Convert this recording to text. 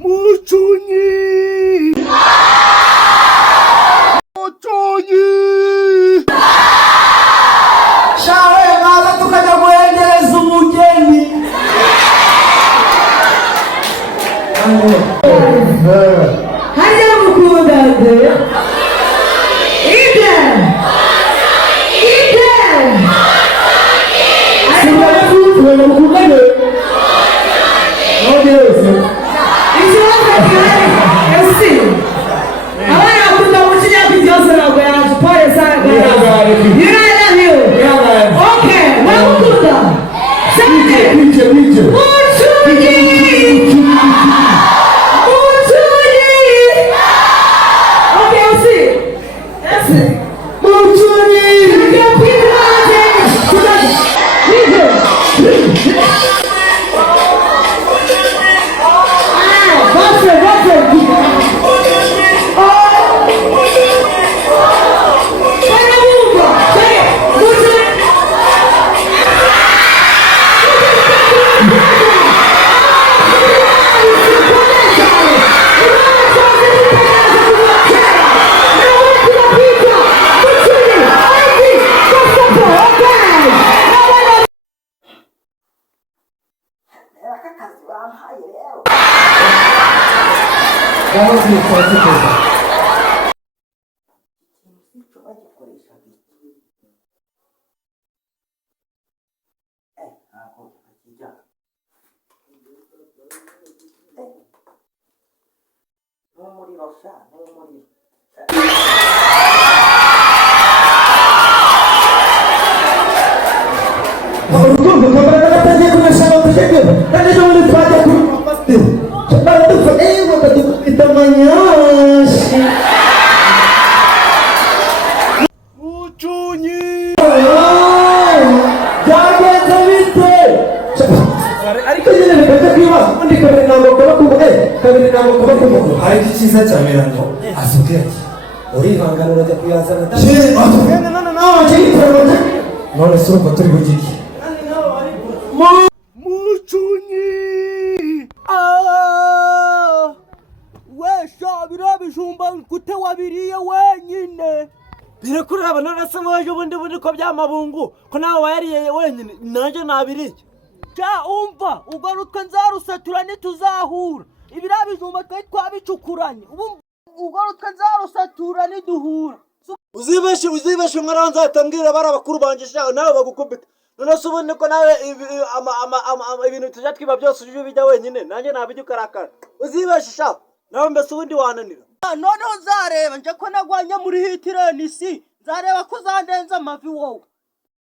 Muchunyi. Muchunyi. Shawe mwaza tukajya guhengereza umugeni. Hajya mukunda de. Ide. Asibara kuko mukugane. Nodese. Ikibazo cyane. Esi. Abana bakunda gucinya byose nabwo yaje pole sana. Okay, mukunda. Sande. Biche. cyiza cyane rano azubwira ati urihangana urajya kuyazana none se uko turi bugiki Muchunyi. Wesha birabijumba gute wabiriye wenyine. Birakuraba narase waje ubundi ko byamabungu ko nawe wayariye wenyine nanje nabiriye. Ja umva ugarutwe nzarusatura nituzahura. Ibirabijumba twabicukuranye ugarutwe nzarusatura niduhura. Uzibeshe mwana nzatambwira bara bakuru bangisha nawe bagukubita. None se ubundi ko nawe ibintu tujya twiba byose uje bijya wenyine nanjye nabijya ukarakara. Uzibeshe sha nawe mbese ubundi wananira. Noneho nzareba nje ko nagwanya muri hitireni si nzareba ko uzandenza amavi wowe.